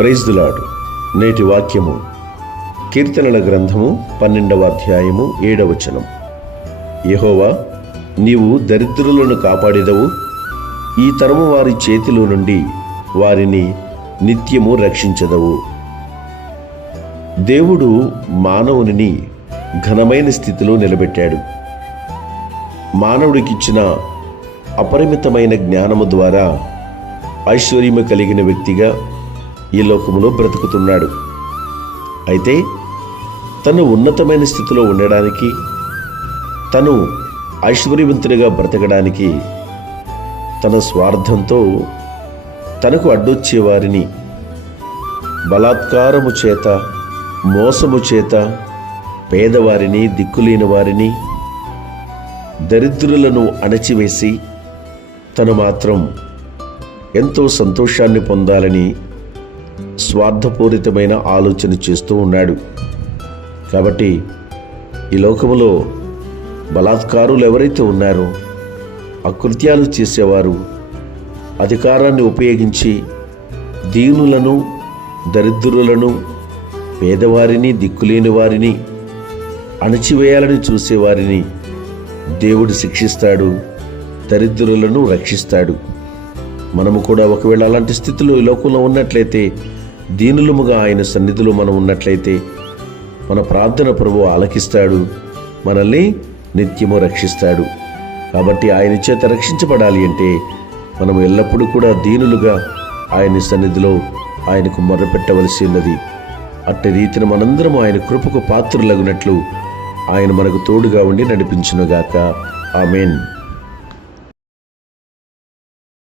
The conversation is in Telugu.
Praise the lord. నేటి వాక్యము కీర్తనల గ్రంథము 12వ అధ్యాయము 7వ వచనం. యెహోవా, నీవు దరిద్రులను కాపాడెదవు, ఈ తరము వారి చేతిలో నుండి వారిని నిత్యము రక్షించెదవు. దేవుడు మానవుని ఘనమైన స్థితిలో నిలబెట్టాడు. మానవుడికిచ్చిన అపరిమితమైన జ్ఞానము ద్వారా ఐశ్వర్యము కలిగిన వ్యక్తిగా ఈ లోకములో బ్రతుకుతున్నాడు. అయితే తను ఉన్నతమైన స్థితిలో ఉండడానికి, తను ఐశ్వర్యవంతునిగా బ్రతకడానికి తన స్వార్థంతో తనకు అడ్డొచ్చే వారిని బలాత్కారము చేత, మోసము చేత, పేదవారిని, దిక్కులేని వారిని, దరిద్రులను అణచివేసి తను మాత్రం ఎంతో సంతోషాన్ని పొందాలని స్వార్థపూరితమైన ఆలోచన చేస్తూ ఉన్నాడు. కాబట్టి ఈ లోకములో బలాత్కారులు ఎవరైతే ఉన్నారో, అకృత్యాలు చేసేవారు, అధికారాన్ని ఉపయోగించి దీనులను, దరిద్రులను, పేదవారిని, దిక్కులేని వారిని అణచివేయాలని చూసేవారిని దేవుడు శిక్షిస్తాడు, దరిద్రులను రక్షిస్తాడు. మనము కూడా ఒకవేళ అలాంటి స్థితిలో ఈ లోకంలో ఉన్నట్లయితే, దీనులముగా ఆయన సన్నిధిలో మనం ఉన్నట్లయితే, మన ప్రార్థన ప్రభువు ఆలకిస్తాడు, మనల్ని నిత్యము రక్షిస్తాడు. కాబట్టి ఆయన చేత రక్షించబడాలి అంటే మనం ఎల్లప్పుడూ కూడా దీనులుగా ఆయన సన్నిధిలో ఆయనకు మొర్రపెట్టవలసి ఉన్నది. అట్టి రీతిని మనందరం ఆయన కృపకు పాత్రులగునట్లు ఆయన మనకు తోడుగా ఉండి నడిపించునుగాక. ఆమేన్.